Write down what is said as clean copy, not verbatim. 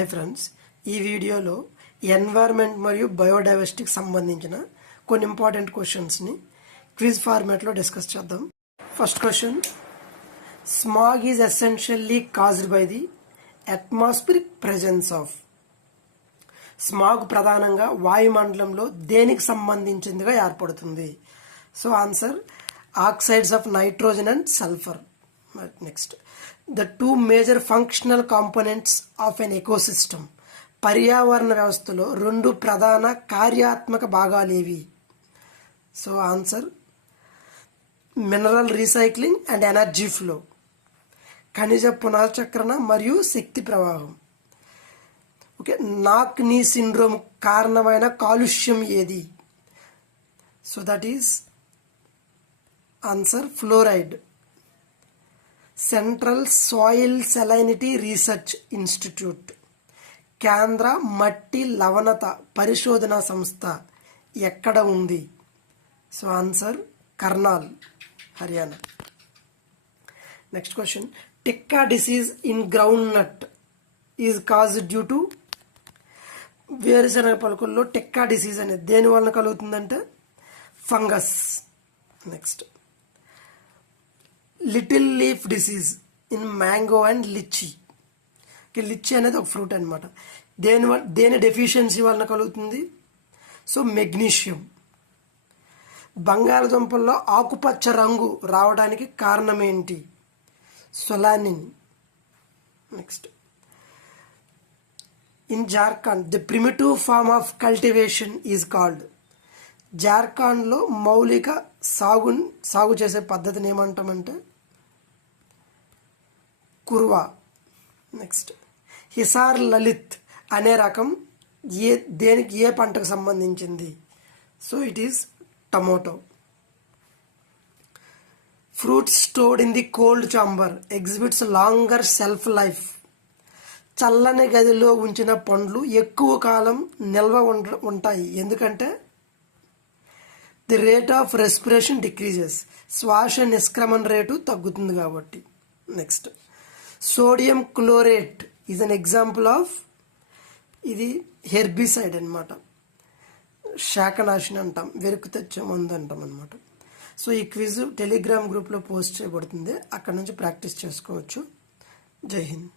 Hi friends, ఈ వీడియోలో environment మరియు బయోడైవర్సిటీకి సంబంధించిన కొన్ని ఇంపార్టెంట్ క్వశ్చన్స్ని క్విజ్ ఫార్మాట్లో డిస్కస్ చేద్దాం. First question, smog is essentially caused by the atmospheric presence of. Smog ప్రధానంగా వాయుమండలంలో దేనికి సంబంధించిందిగా ఏర్పడుతుంది? So answer oxides of nitrogen and sulphur. Next, the two major functional components of an ecosystem. పర్యావరణ వ్యవస్థలో రెండు ప్రధాన కార్యాత్మక భాగాలు ఏవి? So answer mineral recycling and energy flow. ఖనిజ పునశ్చక్రణ మరియు శక్తి ప్రవాహం. ఓకే, నాక్ నీ సిండ్రోమ్ కారణమైన కాలుష్యం ఏది? So that is answer fluoride. Central soil salinity research institute, కేంద్ర మట్టి లవణత పరిశోధన సంస్థ ఎక్కడ ఉంది? So answer Karnal, Haryana. Next question, tikka disease in groundnut is caused due to. వేరుశనగ పలుకుల్లో టిక్కా డిసీజ్ అనేది దేని వలన కలుగుతుందంటే fungus. Next, little leaf disease in mango and litchi. Litchi అనేది ఒక ఫ్రూట్ అనమాట. దేని డెఫిషియన్సీ వలన కలుగుతుంది? So magnesium. బంగాళదుంపల్లో ఆకుపచ్చ రంగు రావడానికి కారణం ఏంటి? Solanine. Next, in Jharkhand the primitive form of cultivation is called. జార్ఖండ్లో మౌలిక సాగు చేసే పద్ధతిని ఏమంటామంటే కుర్వా. నెక్స్ట్, హిసార్ లలిత్ అనే రకం దేనికి ఏ పంటకు సంబంధించింది? So it is tomato. Fruits stored in the cold chamber exhibits longer self life. చల్లని గదిలో ఉంచిన పండ్లు ఎక్కువ కాలం నిల్వ ఉంటాయి, ఎందుకంటే the rate of respiration decreases. శ్వాస నిష్క్రమణ రేటు తగ్గుతుంది కాబట్టి. Next, sodium chlorate is an example of. ఇది హెర్బిసైడ్ అనమాట, శాఖనాశిని అంటాం, వెరుకు తెచ్చే మందు అంటాం అనమాట. సో ఈ క్విజ్ టెలిగ్రామ్ గ్రూప్లో పోస్ట్ చేయబడుతుంది, అక్కడ నుంచి ప్రాక్టీస్ చేసుకోవచ్చు. జై హింద్.